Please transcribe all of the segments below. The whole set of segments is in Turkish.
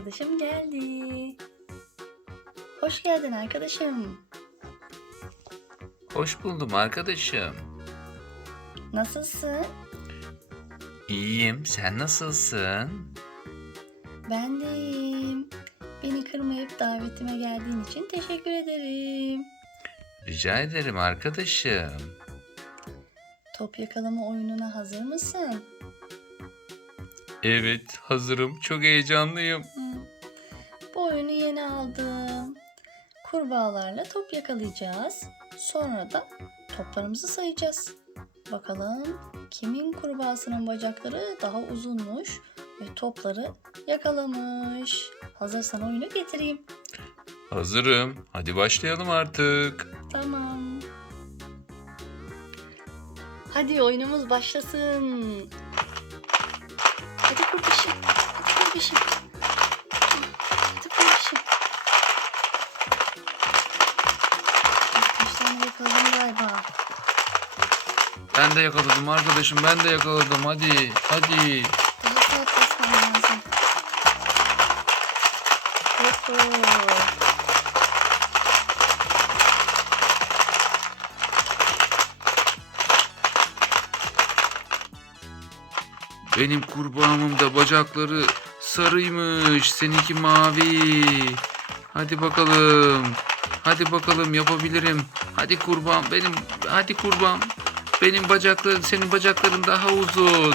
arkadaşım geldi. Hoş geldin arkadaşım. Hoş buldum arkadaşım. Nasılsın? İyiyim, sen nasılsın? Ben de iyiyim. Beni kırmayıp davetime geldiğin için teşekkür ederim. Rica ederim arkadaşım. Top yakalama oyununa hazır mısın? Evet, hazırım. Çok heyecanlıyım. Oyunu yeni aldım. Kurbağalarla top yakalayacağız. Sonra da toplarımızı sayacağız. Bakalım kimin kurbağasının bacakları daha uzunmuş ve topları yakalamış. Hazırsan oyunu getireyim. Hazırım. Hadi başlayalım artık. Tamam. Hadi oyunumuz başlasın. Hadi kurtuşum. Hadi kurtuşum. Yakaladım galiba. Ben de yakaladım arkadaşım, ben de yakaladım. Hadi, hadi. Lazım. Benim kurbağamın da bacakları sarıymış. Seninki mavi. Hadi bakalım. Hadi bakalım yapabilirim. Hadi kurbağam benim. Hadi kurbağam. Benim bacaklarım senin bacakların daha uzun.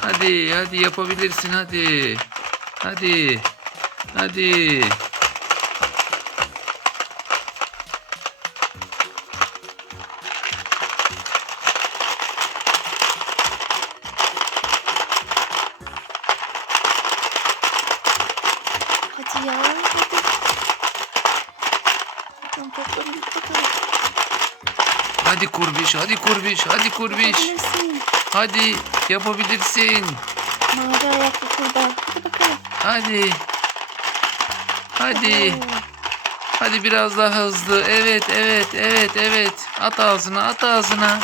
Hadi hadi yapabilirsin hadi. Hadi. Hadi. Hadi ya. Hadi. Bakalım toplarım bakalım. Hadi kurbiş. Hadi kurbiş. Hadi kurbiş. Yapabilirsin. Hadi yapabilirsin. Mavi ayaklı kurbağa. Hadi bakalım. Hadi. Hadi. Hadi biraz daha hızlı. Evet, evet, evet, evet. At ağzına, at ağzına.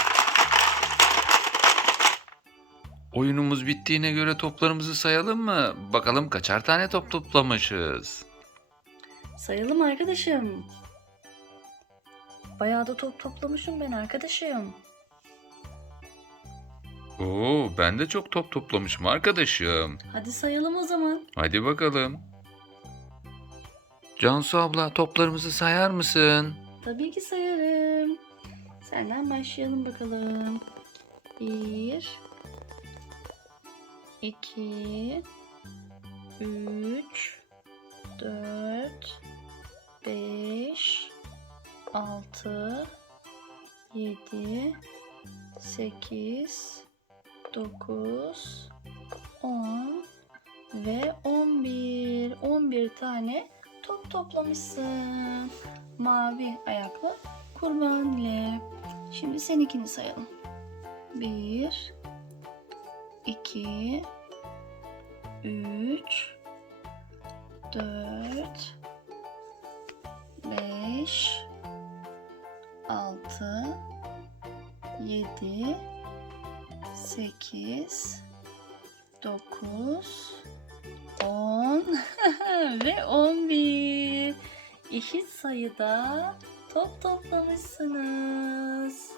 Oyunumuz bittiğine göre toplarımızı sayalım mı? Bakalım kaçar tane top toplamışız. Sayalım arkadaşım. Bayağı da top toplamışım ben arkadaşım. Oo, ben de çok top toplamışım arkadaşım. Hadi sayalım o zaman. Hadi bakalım. Cansu abla toplarımızı sayar mısın? Tabii ki sayarım. Senden başlayalım bakalım. Bir, iki, üç, dört, 6 7 8 9 10 ve 11 11 tane top toplamışsın. Mavi ayaklı kurban ile. Şimdi seninkini sayalım. 1 2 3 4 5 7 8 9 10 ve 11 eşit sayıda top toplamışsınız.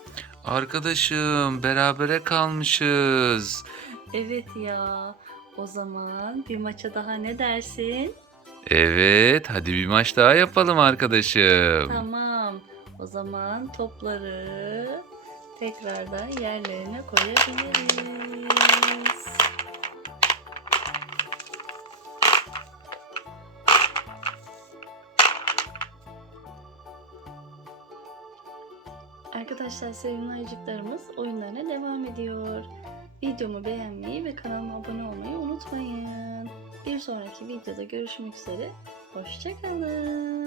Arkadaşım berabere kalmışız. Evet ya. O zaman bir maça daha ne dersin? Evet, hadi bir maç daha yapalım arkadaşım. Tamam. O zaman topları tekrardan yerlerine koyabiliriz. Arkadaşlar sevimli ayıcıklarımız oyunlarına devam ediyor. Videomu beğenmeyi ve kanalıma abone olmayı unutmayın. Bir sonraki videoda görüşmek üzere. Hoşçakalın.